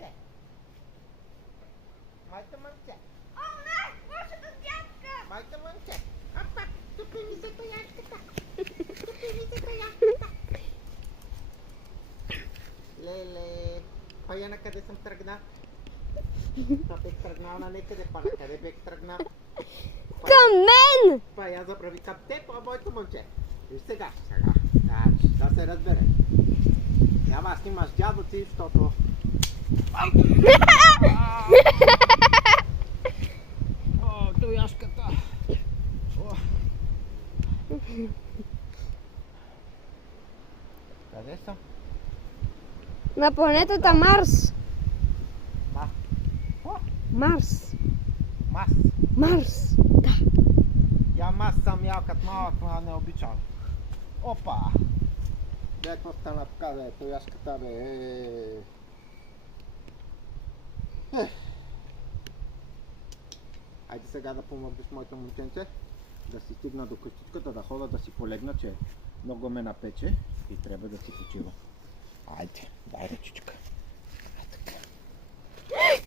момче. Моето момче. О, не! Вашата дядка! Моето момче. Апа, тупи ми се тояшката. Тупи ми се тояшката. Леле. Пая на къде съм тръгнал? Та бех тръгнал на некъде, па на къде бех тръгнал? Към мен! Пая забрави към теб, а моето момче. Виж сега. Да се разбере. Няма снимаш дядо си, защото... О, тояшката. Къде съм? На планетата Марс. Марс. Мас. Марс. Да. Я мас съм ял като малък, но не обичам. Опа! Бе, какво стана така, бе? Тояшката, бе. Айде сега да помогнеш моето момченце да си стигна до къщичката, да хода да си полегна, че много ме напече и трябва да си почива. Айде, дай ръчичка.